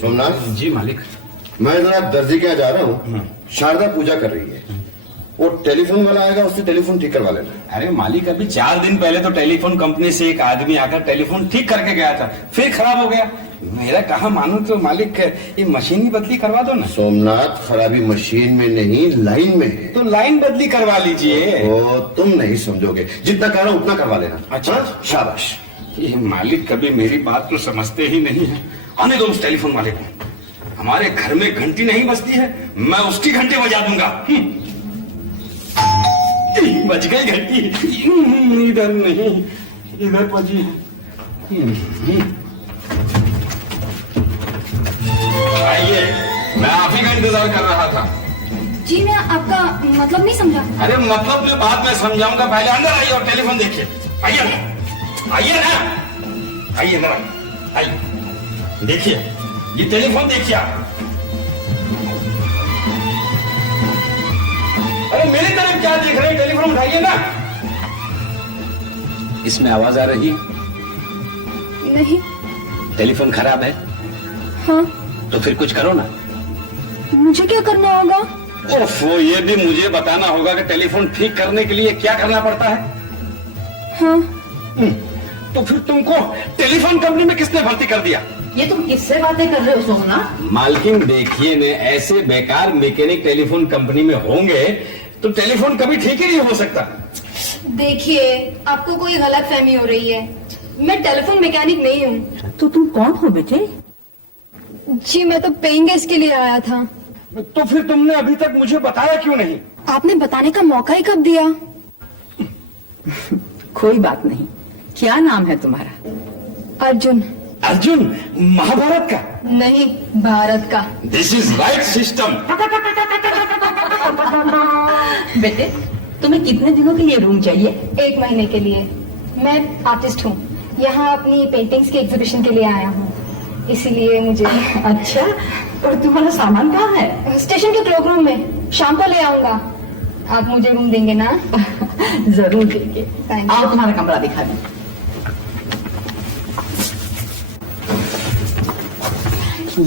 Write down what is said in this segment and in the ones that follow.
सोमनाथ जी मालिक। मैं जरा दर्जी के यहाँ जा रहा हूँ, शारदा पूजा कर रही है। वो टेलीफोन वाला आएगा, उससे टेलीफोन ठीक करवा लेना। अरे मालिक, अभी 4 दिन पहले तो टेलीफोन कंपनी से एक आदमी आकर टेलीफोन ठीक करके गया था, फिर खराब हो गया। मेरा कहा मानो तो मालिक ये मशीन ही बदली करवा दो ना। सोमनाथ, खराबी मशीन में नहीं लाइन में है। तो लाइन बदली करवा लीजिए। ओ, तुम नहीं समझोगे, जितना कह रहा हूँ उतना करवा लेना। अच्छा शाबाश। ये मालिक कभी मेरी बात तो समझते ही नहीं है। आने दो उस टेलीफोन वाले को। हमारे घर में घंटी नहीं बजती है, मैं उसकी घंटी बजा दूंगा। बज गई घंटी। इधर नहीं, इधर बजी। आइए, मैं आप ही का इंतजार कर रहा था। जी मैं आपका मतलब नहीं समझा। अरे मतलब में बात मैं समझाऊंगा, पहले अंदर आइए और टेलीफोन देखिए। आइए ना, आइए ना, आइए ना, आइए देखिए, ये टेलीफोन देखिए आप। अरे मेरी तरफ क्या देख रहे हैं, टेलीफोन उठाइए ना। इसमें आवाज आ रही है? नहीं। टेलीफोन खराब है? हाँ। तो फिर कुछ करो ना। मुझे क्या करना होगा? ओफो, ये भी मुझे बताना होगा कि टेलीफोन ठीक करने के लिए क्या करना पड़ता है। हाँ। तो फिर तुमको टेलीफोन कंपनी में किसने भर्ती कर दिया? ये तुम किससे बातें कर रहे हो सोमनाथ? मालकिन देखिए ने, ऐसे बेकार मैकेनिक टेलीफोन कंपनी में होंगे तो टेलीफोन कभी ठीक ही नहीं हो सकता। देखिए, आपको कोई गलतफहमी हो रही है। मैं टेलीफोन मैकेनिक नहीं हूँ। तो तुम कौन हो बेटे? जी मैं तो पेइंग गेस्ट के लिए आया था। तो फिर तुमने अभी तक मुझे बताया क्यों नहीं? आपने बताने का मौका ही कब दिया? कोई बात नहीं। क्या नाम है तुम्हारा? अर्जुन। अर्जुन? महाभारत का? नहीं, भारत का। This is right system. बेटे, तुम्हें कितने दिनों के लिए रूम चाहिए? 1 महीने के लिए। मैं आर्टिस्ट हूँ, यहाँ अपनी पेंटिंग्स की एग्जीबिशन के लिए आया हूँ, इसीलिए मुझे। अच्छा, और तुम्हारा सामान कहाँ है? स्टेशन के क्लॉक रूम में, शाम को ले आऊंगा। आप मुझे रूम देंगे ना? जरूर देंगे। आओ तुम्हारा कमरा दिखा दूं।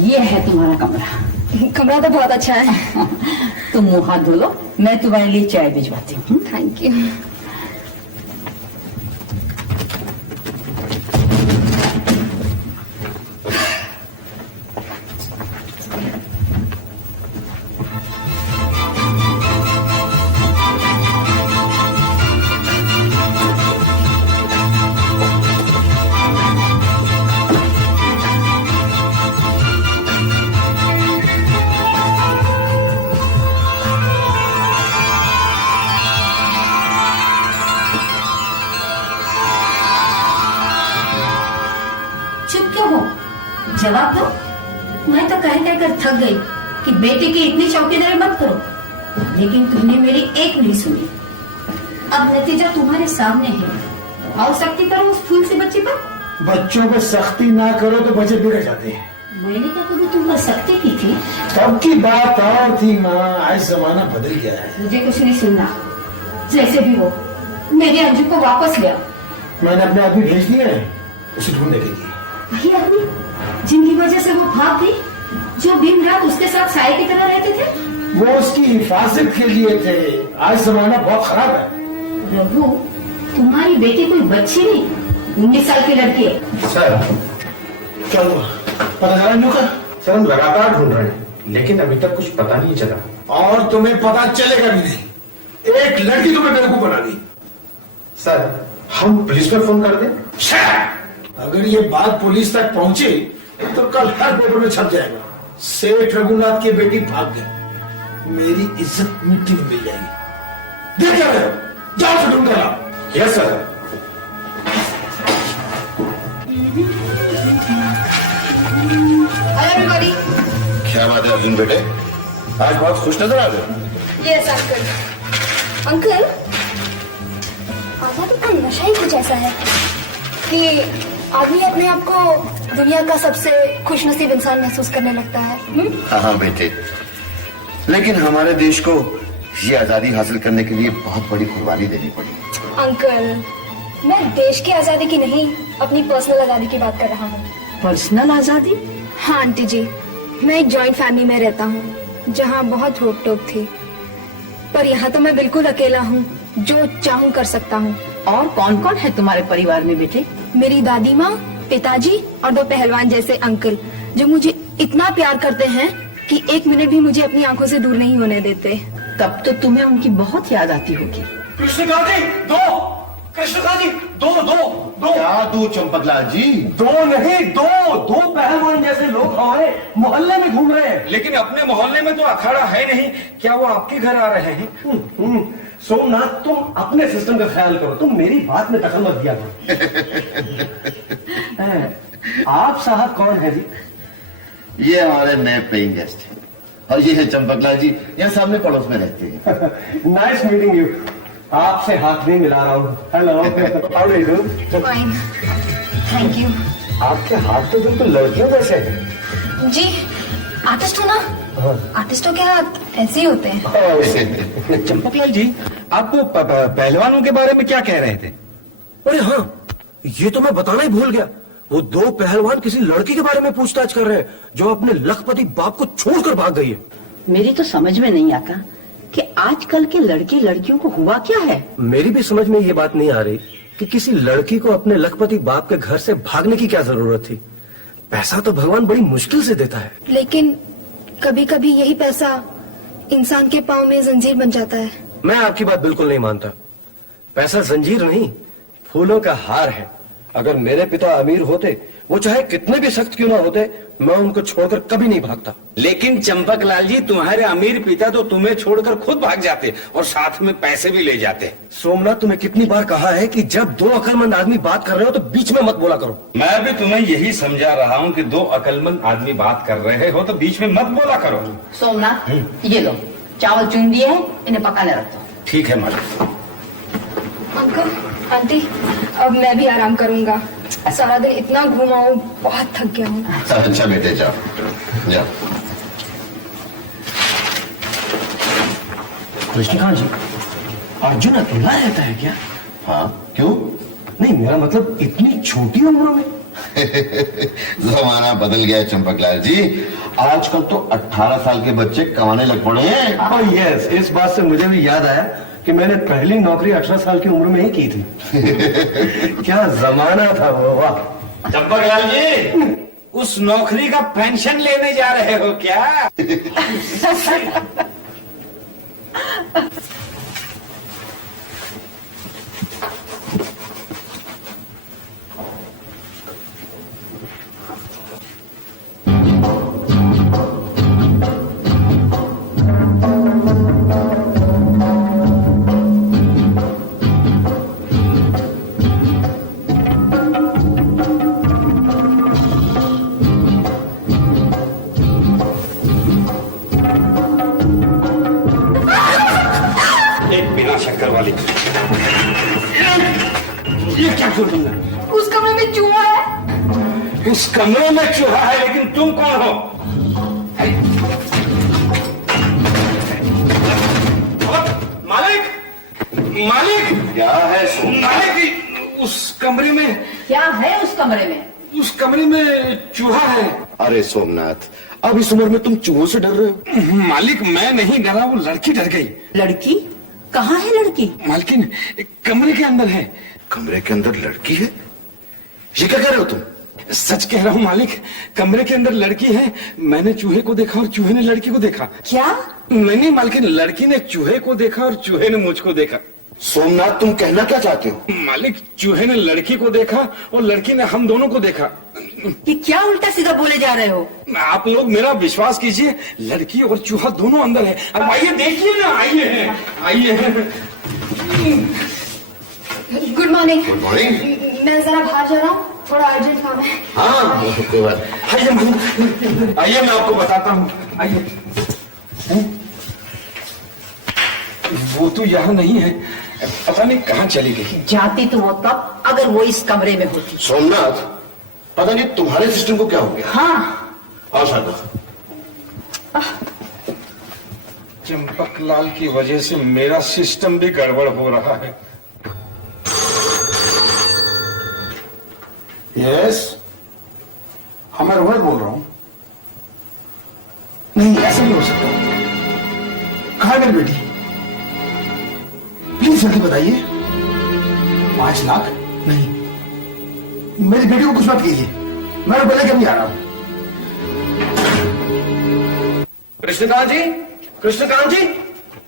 ये है तुम्हारा कमरा। कमरा तो बहुत अच्छा है। तुम मुंह हाथ धो लो, मैं तुम्हारे लिए चाय भिजवाती हूँ। Thank you. जवाब दो। मैं तो कह कहकर थक गई कि बेटे की इतनी चौकीदारी मत करो, लेकिन तुमने मेरी एक नहीं सुनी। अब नतीजा तुम्हारे सामने है। और सख्ती करो उस फूल से बच्चे पर। बच्चों पे सख्ती ना करो तो बच्चे बिगड़ जाते हैं। मैंने क्या कभी तुम पर सख्ती की थी? तब की बात और थी माँ, आज जमाना बदल गया है। मुझे कुछ नहीं सुनना। जैसे भी हो, मेरे अंजू को वापस ले आओ। मैंने अपने आदमी भेज दिया है उसे ढूंढने के लिए। वही आदमी जिनकी वजह से वो भाग गई, जो दिन रात उसके साथ साए की तरह रहते थे। वो उसकी हिफाजत के लिए थे। आज जमाना बहुत खराब है। रघु, तुम्हारी बेटी कोई बच्ची नहीं, 19 साल की लड़की है। सर, क्या हुआ? पता चला न्यू का? सर हम लगातार ढूंढ रहे हैं, लेकिन अभी तक कुछ पता नहीं चला। और तुम्हें पता चलेगा भी नहीं। एक लड़की तुम्हें बेवकूफ बना दी। सर, हम पुलिस में फोन कर दें? अगर ये बात पुलिस तक पहुंची तो कल हर पेपर में छप जाएगा, सेठ रघुनाथ की बेटी भाग गई। मेरी इज्जत मिट्टी में मिल जाएगी। देख क्या रहे हो? जाओ से ढूंढ कर लाओ। Yes sir. Hello everybody. क्या बात है अर्जुन बेटे, आज बहुत खुश नजर आ रहे हो। Yes uncle. अंकल, आधा तो नशा ही कुछ ऐसा है कि आदमी अपने आप को दुनिया का सबसे खुशनसीब इंसान महसूस करने लगता है। हाँ बेटे, लेकिन हमारे देश को ये आजादी हासिल करने के लिए बहुत बड़ी कुर्बानी देनी पड़ी। अंकल, मैं देश की आजादी की नहीं, अपनी पर्सनल आजादी की बात कर रहा हूँ। पर्सनल आजादी? हाँ आंटी जी, मैं एक जॉइंट फैमिली में रहता हूँ जहाँ बहुत रोक टोक थी, पर यहाँ तो मैं बिल्कुल अकेला हूँ, जो चाहूँ कर सकता हूँ। और कौन कौन है तुम्हारे परिवार में बेटे? मेरी दादी माँ, पिताजी और 2 पहलवान जैसे अंकल, जो मुझे इतना प्यार करते हैं कि 1 मिनट भी मुझे अपनी आंखों से दूर नहीं होने देते। तब तो तुम्हें उनकी बहुत याद आती होगी। कृष्णकांत जी, कृष्णकांत जी, दो। क्या दो चंपकलाल जी? दो नहीं, दो पहलवान जैसे लोग हमारे मोहल्ले में घूम रहे हैं। लेकिन अपने मोहल्ले में तो अखाड़ा है नहीं, क्या वो आपके घर आ रहे हैं? सोमनाथ, तुम अपने सिस्टम का ख्याल करो, तुम मेरी बात में दखल मत दिया करो। आप साहब कौन है जी? ये हमारे नए पेइंग गेस्ट हैं, और ये है चंपकलाल जी, यहाँ सामने पड़ोस में रहते हैं। Nice meeting you. आपसे हाथ नहीं मिला रहा हूँ। Hello, how do you do? Fine, thank you. आपके हाथ तो बिल्कुल लड़कियों जैसे हैं। जी, आर्टिस्ट हो ना? आर्टिस्टों के हाथ ऐसे ही होते हैं। चंपकलाल जी, आप वो पहलवानों के बारे में क्या कह रहे थे? अरे हाँ, ये तो मैं बताना ही भूल गया। वो 2 पहलवान किसी लड़की के बारे में पूछताछ कर रहे हैं जो अपने लखपति बाप को छोड़कर भाग गई है। मेरी तो समझ में नहीं आता कि आजकल के लड़के लड़कियों को हुआ क्या है। मेरी भी समझ में ये बात नहीं आ रही कि किसी लड़की को अपने लखपति बाप के घर से भागने की क्या जरूरत थी। पैसा तो भगवान बड़ी मुश्किल से देता है। लेकिन कभी कभी यही पैसा इंसान के पाँव में जंजीर बन जाता है। मैं आपकी बात बिल्कुल नहीं मानता। पैसा जंजीर नहीं, फूलों का हार है। अगर मेरे पिता अमीर होते, वो चाहे कितने भी सख्त क्यों ना होते, मैं उनको छोड़कर कभी नहीं भागता। लेकिन चंपकलाल जी, तुम्हारे अमीर पिता तो तुम्हें छोड़कर खुद भाग जाते और साथ में पैसे भी ले जाते। सोमनाथ, तुम्हें कितनी बार कहा है कि जब 2 अक्लमंद आदमी बात कर रहे हो तो बीच में मत बोला करो। मैं भी तुम्हें यही समझा रहा हूँ कि 2 अकलमंद आदमी बात कर रहे हो तो बीच में मत बोला करो। सोमनाथ, ये लो, चावल चुन दिए हैं, इन्हें पकाने रख दो। ठीक है मालिक। अंकल, आंटी, अब मैं भी आराम करूंगा। सारा दिन इतना घूमा हूँ, बहुत थक गया हूँ। अच्छा बेटे, जाओ। कृष्णकांत जी, अर्जुन अकेला रहता है क्या? हाँ, क्यों? नहीं, मेरा मतलब इतनी छोटी उम्र में। जमाना बदल गया है चंपकलाल जी, आजकल तो 18 साल के बच्चे कमाने लग पड़े हैं। यस, इस बात से मुझे भी याद आया कि मैंने पहली नौकरी 18 साल की उम्र में ही की थी। क्या जमाना था वो, वाह। चंपकलाल जी, उस नौकरी का पेंशन लेने जा रहे हो क्या? शक्कर वाली, ये क्या कर रही है? उस कमरे में चूहा है। उस कमरे में चूहा है, लेकिन तुम कौन हो? मालिक, मालिक, क्या है मालिक, उस कमरे में क्या है? उस कमरे में चूहा है। अरे सोमनाथ, अब इस उम्र में तुम चूहों से डर रहे हो? मालिक, मैं नहीं डरा, वो लड़की डर गई। लड़की? कहाँ है लड़की? मालकिन, कमरे के अंदर है। कमरे के अंदर लड़की है? ये क्या कह रहे हो तुम? सच कह रहा हूँ मालिक, कमरे के अंदर लड़की है। मैंने चूहे को देखा और चूहे ने लड़की को देखा। क्या? नहीं मालकिन, लड़की ने चूहे को देखा और चूहे ने मुझको देखा। सोमनाथ, तुम कहना क्या चाहते हो? मालिक, चूहे ने लड़की को देखा और लड़की ने हम दोनों को देखा। ये क्या उल्टा सीधा बोले जा रहे हो? आप लोग मेरा विश्वास कीजिए, लड़की और चूहा दोनों अंदर है। अब आइए देखिए ना, आइए आइए। Good morning. Good morning. मैं जरा बाहर जा रहा हूँ, थोड़ा अर्जेंट काम है। हाँ, कोई बात। आइए मालिक, आइए, मैं आपको बताता हूँ। आइए। वो तो यहाँ नहीं है, पता नहीं कहाँ चली गई। जाती तो वो तब अगर वो इस कमरे में होती। सोमनाथ, पता नहीं तुम्हारे सिस्टम को क्या हो गया। हाँ, आओ शारदा। चंपकलाल की वजह से मेरा सिस्टम भी गड़बड़ हो रहा है। यस, हाँ मैं रोहन बोल रहा हूं। नहीं, ऐसा नहीं हो सकता। कहाँ है मेरी बेटी? प्लीज जल्दी बताइए। 5 लाख? नहीं, मेरी बेटी को कुछ मत कीजिए, मैं बोले कि अभी आ रहा हूं। कृष्णकांत जी, कृष्णकांत जी।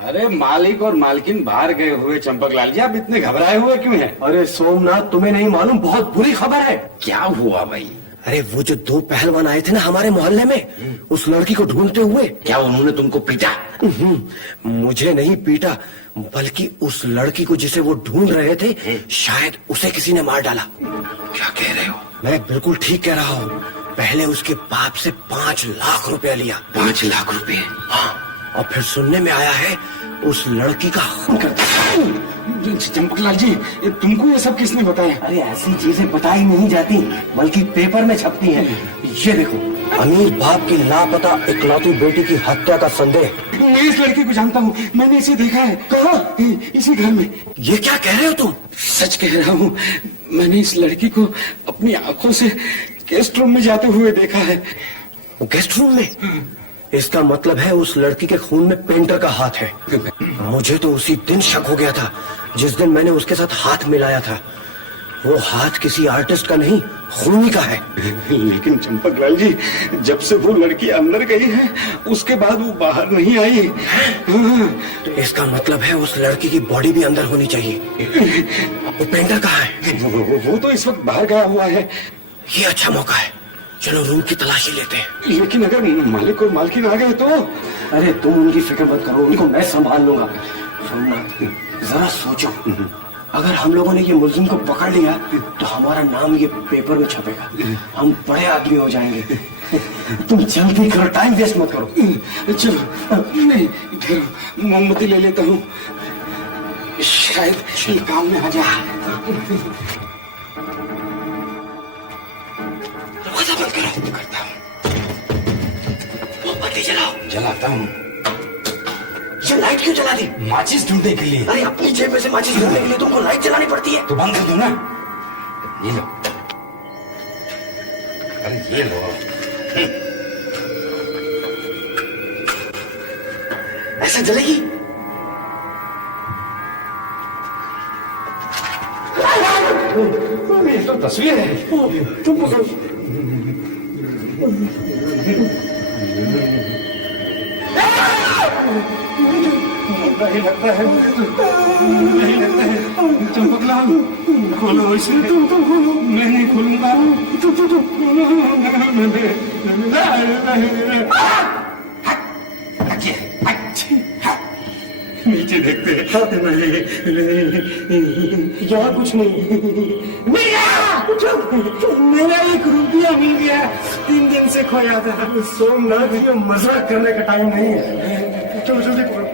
अरे मालिक और मालकिन बाहर गए हुए चंपकलाल जी, आप इतने घबराए हुए क्यों हैं? अरे सोमनाथ, तुम्हें नहीं मालूम, बहुत बुरी खबर है। क्या हुआ भाई? अरे वो जो 2 पहलवान आए थे ना हमारे मोहल्ले में, उस लड़की को ढूंढते हुए। क्या उन्होंने तुमको पीटा? मुझे नहीं पीटा, बल्कि उस लड़की को जिसे वो ढूंढ रहे थे, शायद उसे किसी ने मार डाला। क्या कह रहे हो? मैं बिल्कुल ठीक कह रहा हूँ। पहले उसके बाप से 5 लाख रुपया लिया। 5 लाख रुपए? हाँ, और फिर सुनने में आया है उस लड़की का खून कर दिया। चंपकलाल जी, तुमको ये सब किसने बताया? अरे ऐसी चीजें बताई नहीं जाती, बल्कि पेपर में छपती हैं। ये देखो, अमीर बाप की लापता इकलौती बेटी की हत्या का संदेह। मैं इस लड़की को जानता हूँ, मैंने इसे देखा है। कहाँ? इसी घर में। ये क्या कह रहे हो तुम? सच कह रहा हूँ, मैंने इस लड़की को अपनी आंखों से गेस्ट रूम में जाते हुए देखा है। गेस्ट रूम में? इसका मतलब है उस लड़की के खून में पेंटर का हाथ है। मुझे तो उसी दिन शक हो गया था जिस दिन मैंने उसके साथ हाथ मिलाया था। वो हाथ किसी आर्टिस्ट का नहीं, खूनी का है। लेकिन चंपकलाल जी, जब से वो लड़की अंदर गई है, उसके बाद वो बाहर नहीं आई। हाँ। तो इसका मतलब है उस लड़की की बॉडी भी अंदर होनी चाहिए। वो पेंटर कहाँ है? वो तो इस वक्त बाहर गया हुआ है। ये अच्छा मौका है, चलो रूम की तलाशी लेते हैं। लेकिन अगर मालिक और मालकिन आ गए तो? अरे तुम उनकी फिक्र मत करो, उनको मैं संभाल लूंगा। सोमनाथ, जरा सोचो, अगर हम लोगों ने ये मुलजिम को पकड़ लिया तो हमारा नाम ये पेपर में छपेगा, हम बड़े आदमी हो जाएंगे। तुम जल्दी करो, टाइम वेस्ट मत करो। चलो, नहीं ठहरो, मोमबत्ती ले लेता हूँ, शायद ये काम में आ जाए। दरवाजा बंद करो। करता हूँ। मोमबत्ती जलाओ। जलाता हूँ। ये लाइट क्यों जला दी? माचिस ढूंढने के लिए। अरे अपनी जेब में से माचिस ढूंढने के लिए तुमको लाइट जलानी पड़ती है। तो बंद कर दो ना। ये लो। अरे ये लो। ऐसा जलेगी? ये तो तस्वीर है। तुम पकड़ो। नहीं लगता है, नहीं लगता है। चंपकलाल, खोलो इसे। तुम खोलो। मैं नहीं खोलूंगा। नीचे देखते हैं। यहाँ कुछ नहीं। मेरा 1 रुपया मिल गया, 3 दिन से खोया था। सोमनाथ, ये मजाक करने का टाइम नहीं है। चलो जल्दी पकड़ो।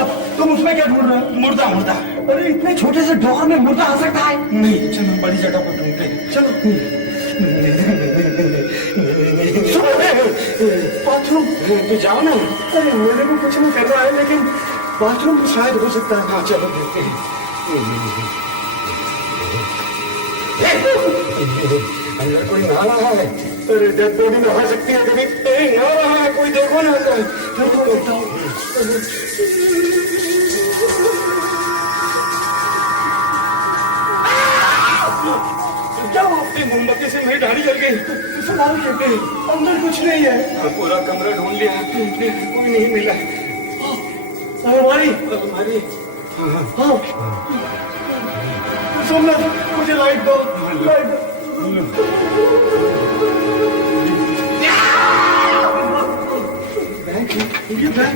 अब तुम उसमें क्या ढूंढ रहे हो? मुर्दा मुर्दा। अरे इतने छोटे से ढोकर में मुर्दा आ सकता है? नहीं, चलो बड़ी जगह पर ढूंढते हैं। चलो। बाथरूम तो जाओ ना। अरे मेरे को कुछ नहीं करना है, लेकिन बाथरूम तो शायद हो सकता है। हाँ चलो देखते हैं। अंदर कोई नहा रहा है। अरे डेड बॉडी नहा सकती है कभी? नहा रहा है, कोई देखो ना। क्या मोमबत्ती से मेरी दाढ़ी जल गई। अंदर कुछ नहीं है। पूरा कमरा ढूंढ लिया, कोई नहीं मिला। हमारी हाँ। सोमनाथ, मुझे लाइट दो, लाइट दो। ये बैग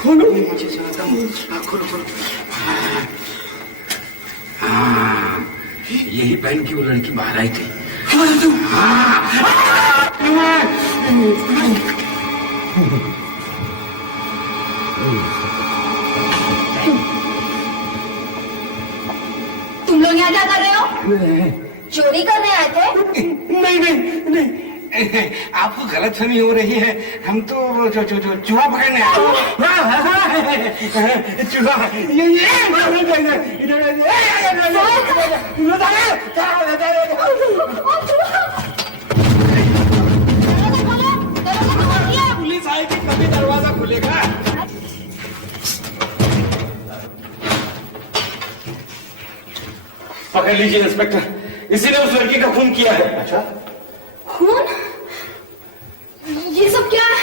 खोलो। खोलो खोलो। यही पहन की वो लड़की बाहर आई थी। तुम लोग यहाँ क्या कर रहे हो? चोरी करने आए थे? नहीं नहीं नहीं, आपको गलतफहमी हो रही है, हम तो चूहा पकड़ने आए। चूहा पुलिस आएगी तभी दरवाजा खुलेगा। पकड़ लीजिए इंस्पेक्टर, इसी ने उस लड़की का खून किया है। अच्छा, खून? ये सब क्या है?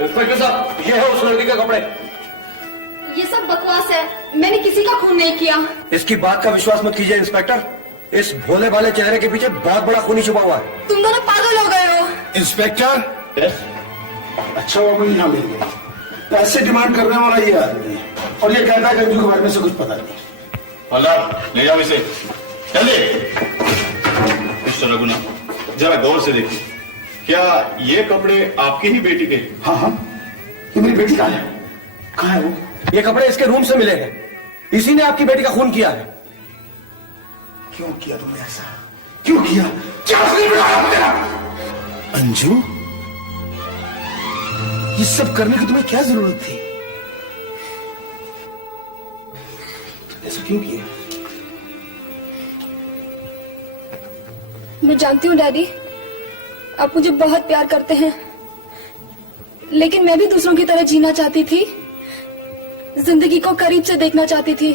इंस्पेक्टर साहब, ये है उस लड़की का कपड़े। ये सब बकवास है, मैंने किसी का खून नहीं किया। इसकी बात का विश्वास मत कीजिए इंस्पेक्टर, इस भोले भाले चेहरे के पीछे बहुत बड़ा खूनी छुपा हुआ है। तुम दोनों पागल हो गए हो। इंस्पेक्टर, अच्छा वो मुझे यहाँ मिल गया। पैसे डिमांड करने वाला ये आदमी है और ये कहता है कि अंजू के बारे में से कुछ पता नहीं। अल्लाह, ले जाओ इसे, चले। मिस्टर रघुनाथ, जरा गौर से देखिए, क्या ये कपड़े आपकी ही बेटी के? हाँ हाँ, ये मेरी बेटी कहाँ है? कहाँ है वो? ये कपड़े इसके रूम से मिले हैं, इसी ने आपकी बेटी का खून किया है। क्यों किया तुमने ऐसा? क्यों किया? क्या असली बिगाड़ा मेरा? अंजू, ये सब करने की तुम्हें क्या जरूरत थी? ऐसा क्यों किया? मैं जानती हूँ डैडी, आप मुझे बहुत प्यार करते हैं, लेकिन मैं भी दूसरों की तरह जीना चाहती थी, जिंदगी को करीब से देखना चाहती थी,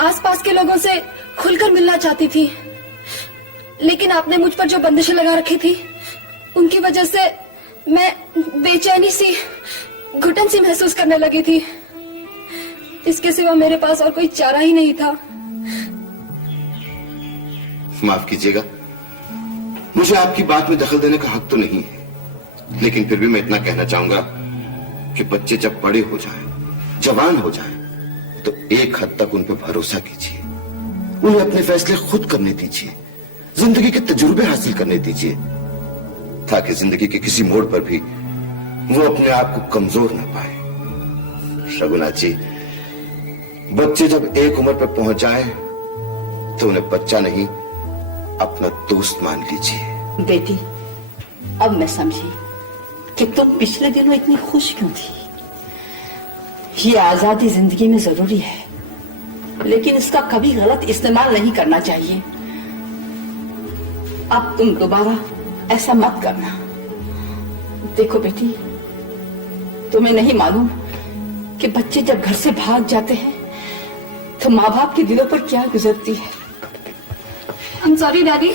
आसपास के लोगों से खुलकर मिलना चाहती थी। लेकिन आपने मुझ पर जो बंदिशें लगा रखी थी, उनकी वजह से मैं बेचैनी सी, घुटन सी महसूस करने लगी थी। इसके सिवा मेरे पास और कोई चारा ही नहीं था। माफ कीजिएगा, मुझे आपकी बात में दखल देने का हक तो नहीं है, लेकिन फिर भी मैं इतना कहना चाहूंगा कि बच्चे जब बड़े हो जाएं, जवान हो जाएं, तो एक हद तक उन पर भरोसा कीजिए, उन्हें अपने फैसले खुद करने दीजिए, जिंदगी के तजुर्बे हासिल करने दीजिए, ताकि जिंदगी के किसी मोड़ पर भी वो अपने आप को कमजोर न पाए। रघुनाथ जी, बच्चे जब एक उम्र पर पहुंच जाएं, तो उन्हें बच्चा नहीं, अपना दोस्त मान लीजिए। बेटी, अब मैं समझी कि तुम पिछले दिनों इतनी खुश क्यों थी। ये आजादी जिंदगी में जरूरी है, लेकिन इसका कभी गलत इस्तेमाल नहीं करना चाहिए। अब तुम दोबारा ऐसा मत करना। देखो बेटी, तुम्हें नहीं मालूम कि बच्चे जब घर से भाग जाते हैं तो माँ बाप के दिलों पर क्या गुजरती है। I'm sorry daddy.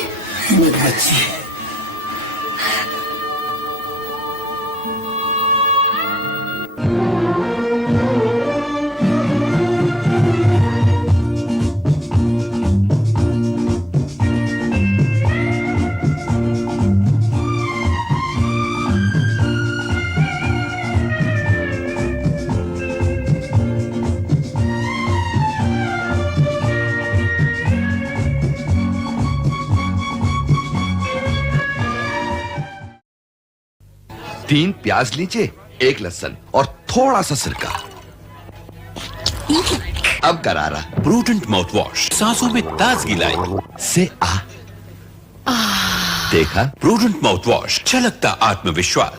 तीन प्याज लीजिए, एक लहसुन और थोड़ा सा सिरका। अब करारा प्रूडेंट माउथ वॉश, सांसों में ताजगी लाई से आ। देखा, प्रूडेंट माउथ वॉश, छलकता आत्मविश्वास।